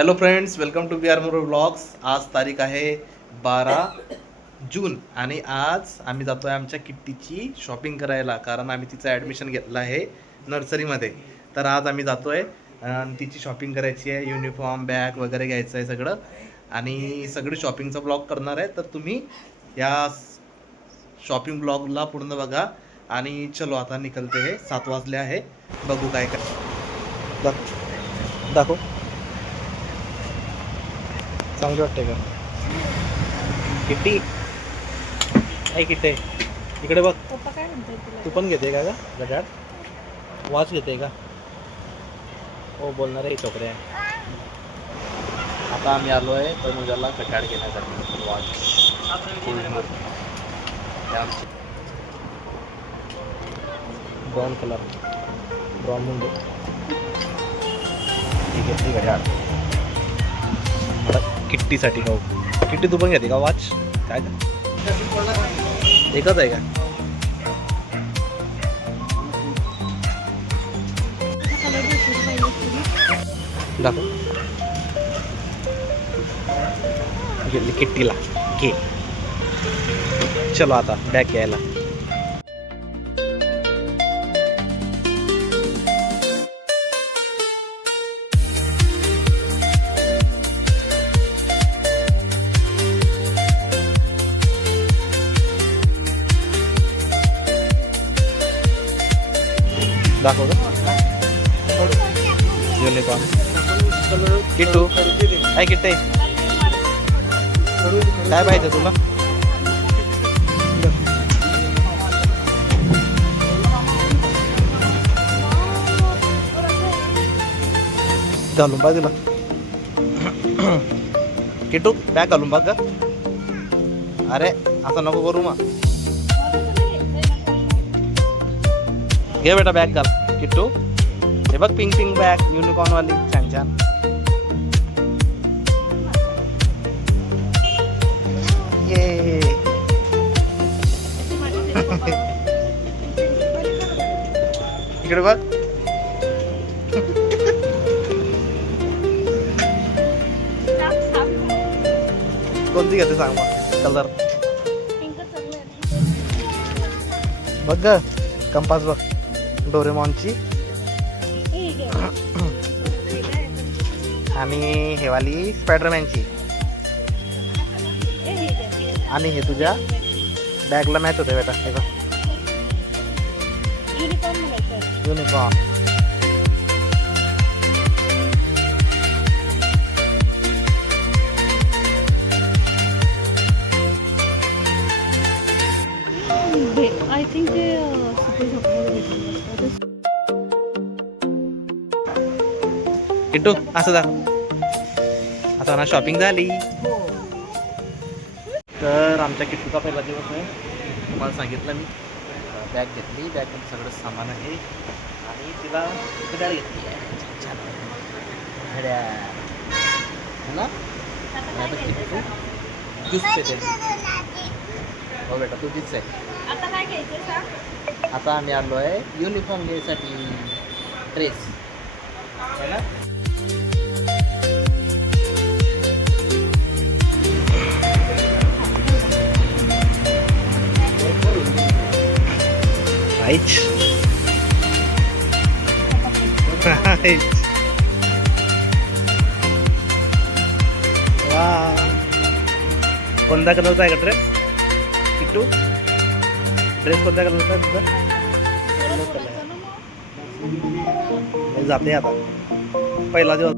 Hello friends, welcome to B R More vlogs. आज तारीख आहे 12 जून आणि आज आम्ही जातो आहे आमच्या किट्टीची शॉपिंग करायला, कारण आम्ही तिचं ॲडमिशन घेतलं आहे नर्सरीमध्ये. तर आज आम्ही जातो आहे आणि तिची शॉपिंग करायची आहे. युनिफॉर्म, बॅग वगैरे घ्यायचं आहे सगळं, आणि सगळी शॉपिंगचा ब्लॉग करणार आहे. तर तुम्ही या शॉपिंग ब्लॉगला पूर्ण बघा. आणि चलो आता निकलते हे. 7 वाजले आहे. बघू काय काय दाखव. चांगली वाटते का किट्टी? आहे किट्टे, इकडे बघ. पप्पा काय म्हणतात तुला? तू पण घेते का गड्याळ? वॉच घेते का? हो, बोलणार आहे चोकड्या. आता आम्ही आलो आहे तनुजाला गड्याळ घेण्यासाठी. वॉच ब्राऊन कलर, ब्राऊन मुंडे ही घेतली घड्याळ किट्टीसाठी. हो किट्टी, तू पण घेते का वॉच? काय एकच आहे का? दाखव. घेतली किट्टीला. घे. चलो आता बॅग घ्यायला. दाखव का युनिफॉर्म. किट्टू, काय किट्टे, काय पाहिजे तुला? घालून बघ तिला. किट्टू, बॅग घालून बघ. अरे असं नको करू मग. घे बेटा, बॅग घाल. किट्टू, हे बघ पिंक पिंक बॅग, युनिकॉर्न वाली, छान छान. ये इकडे बघ. कोणती घेते सांग मग. कलर बघ ग. कंपास बघ, डोरेमॉनची. आणि हे वाली स्पायडरमॅनची. आणि हे तुझ्या बॅगला मॅच होते बेटा. हे बघ, युनिफॉर्म. आय थिंक ते किट्टू असं दाखव. आता ना शॉपिंग झाली. तर आमच्या किट्टूचा पहिला दिवस आहे. तुम्हाला सांगितलं मी. बॅग घेतली, बॅगमध्ये सगळं सामान आहे. आणि तिला घड्याळ घेतली आहे. छान घड्याळ ना. आता किट्टू ज्यूस पेते. हो बेटा, तू तीच आहे. आता काय घ्यायचं सांग? आता आम्ही आलो आहे युनिफॉर्म घ्यायसाठी. ड्रेस है ना. कोणत्या कलरचा आहे का ड्रेस किट्टू? ड्रेस कोणत्या कलरचा आहे तुझा? Yellow colour. जाते आता. पहिला दिवस.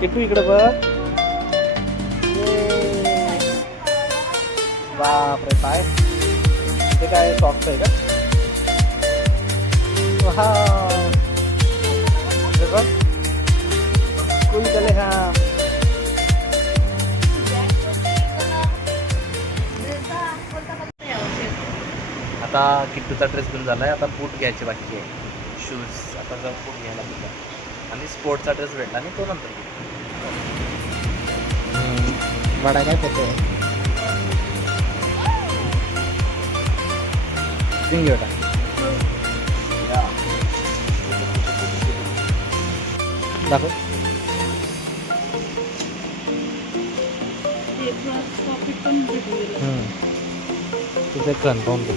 किट्टू इकडे बघ. बापरे, काय ते काय सॉक्स आहे का? बघ, कुल चले. हा आता किट्टूचा ड्रेस घेऊन झाला आहे, आता बूट घ्यायचे बाकी आहे, शूज. आता जाऊ बूट घ्यायला तुझा, आणि स्पोर्टचा ड्रेस भेटला आणि तो नंतर घेऊ. बडा काय पडतो बेटा. दाखव. ते प्रॉफिट पण भेटून गेलं. तुझे कण पाहून घे.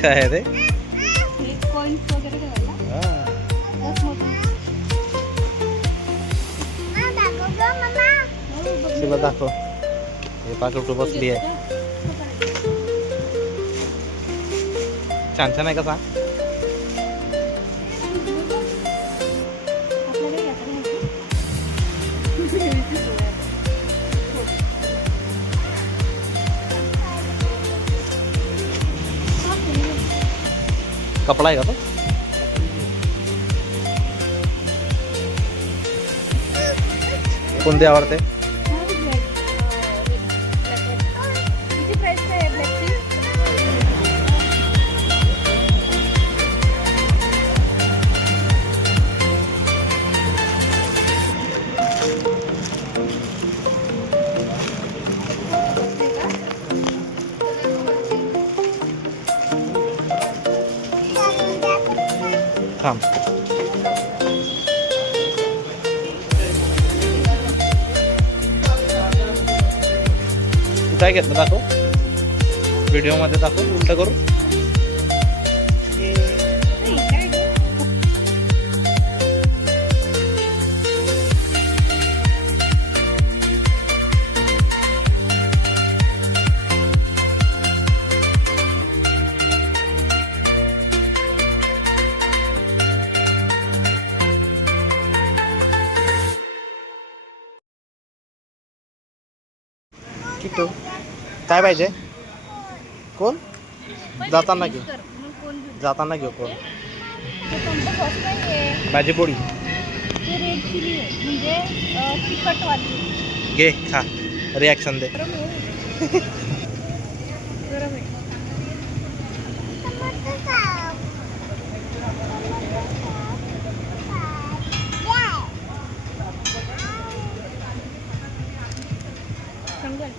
काय रे कॉइन्स वगैरे ठेवायला. तुला दाखव. हे पाकट बसली आहे. छान छान आहे का सांग. कपडा आहे का तो. कोणते आवडते. थांब. तू काय घेतलं दाखव. व्हिडिओमध्ये दाखव. उलट करू. किट्टू काय पाहिजे. कोण जाताना घेऊ. जाताना घेऊ. कोण भाजी पोळी म्हणजे तिखट वाटली. घे खा. रिॲक्शन दे. गरम आहे. चांगलं आहे.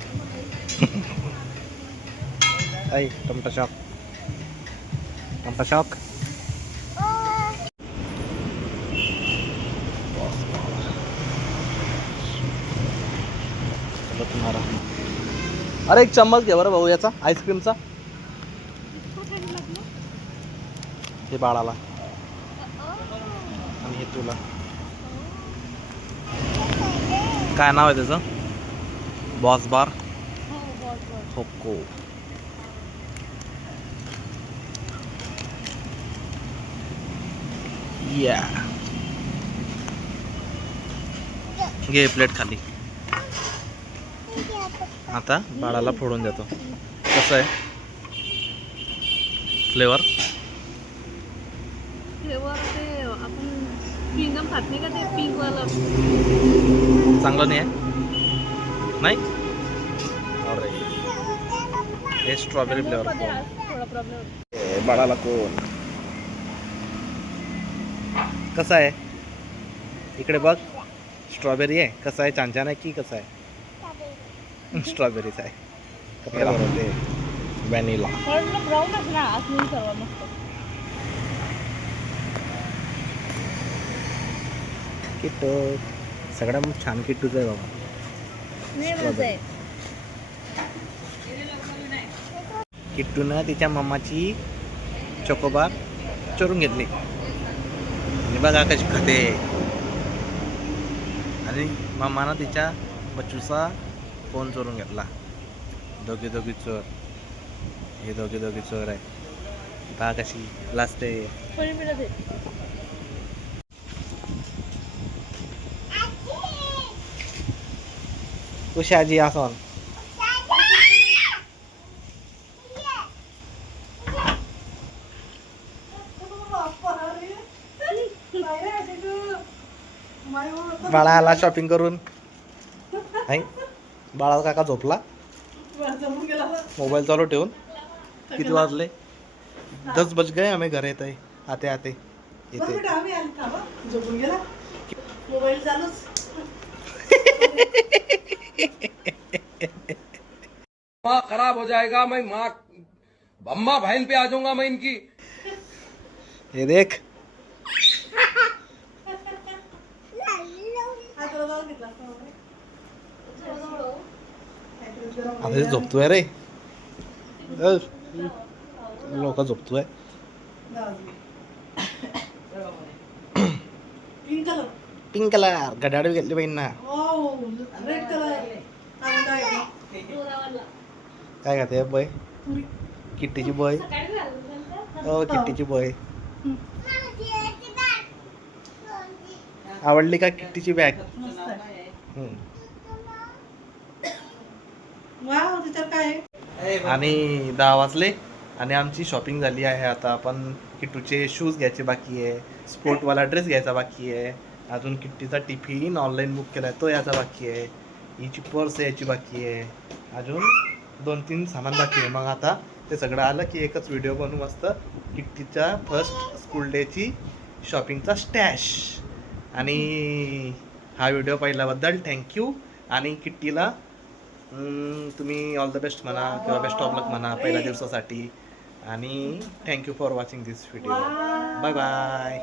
ऐ टमटा शॉक. टमटा शॉक. तुम्हारा. अरे एक चम्मच घे बरं भाऊ याचा आईस्क्रीमचा. हे बाळाला आणि हे तुला. काय नाव आहे त्याचं. बॉस बार होको. या घे प्लेट खाली. आता बाळाला फोडून देतो. कसं आहे फ्लेवर. फ्लेवर ते आपण पिंगम खात नाही का ते पिंक वाला. चांगलं नाही आहे. नाही अरे हे स्ट्रॉबेरी फ्लेवर. थोडा प्रॉब्लेम. बाळाला कोण. कसं आहे इकडे बघ. स्ट्रॉबेरी आहे. कसं आहे छान छान आहे की कसं आहे. स्ट्रॉबेरीच आहे. कपडा ते व्हॅनिला. ब्राऊनच ना असं सर्व मस्त. किट्टू सगळ्यात छान किट्टूच आहे बाबा. किट्टूनं तिच्या मम्माची चोकोबार चोरून घेतली आणि बघा कशी खाते. आणि मम्मानं तिच्या बच्चूचा फोन चोरून घेतला. दोघी दोघी चोर. हे दोघी दोघी चोर आहे. बघा कशी लाजते. उशाजी आसन. बाळा आला शॉपिंग करून. नाही बाळा काका झोपला मोबाईल चालू ठेवून. किती वाजले? 10 बज गए. आम्ही घर येत आहे आते आते येते. माँ खराब हो जाएगा, मैं माँ अम्मा बहन पे आ जाऊंगा मैं इनकी। हे देख आता झोपतोय रे. लोक झोपतोय. पिंक कलर गडाड घेतली पाहिजे ना. काय खाते बॉय? किट्टीची बॉय. हो किट्टीची बॉय. आवडली का किट्टीची बॅग? आणि 10 वाजले आणि आमची शॉपिंग झाली आहे. आता आपण किट्टूचे शूज घ्यायचे बाकी आहे. स्पोर्टवाला ड्रेस घ्यायचा बाकी आहे. अजून किट्टीचा टिफिन ऑनलाईन बुक केला आहे तो याचा बाकी आहे. हिची पर्स यायची बाकी आहे. अजून 2-3 सामान बाकी आहे. मग आता ते सगळं आलं की एकच व्हिडिओ बनवू मस्त किट्टीच्या फर्स्ट स्कूल डेची शॉपिंगचा स्टॅश. आणि हा व्हिडिओ पाहिल्याबद्दल थँक्यू. आणि किट्टीला तुम्ही ऑल द बेस्ट म्हणा किंवा बेस्ट ऑफ लक म्हणा पहिल्या दिवसासाठी. आणि thank you for watching this video. Bye bye.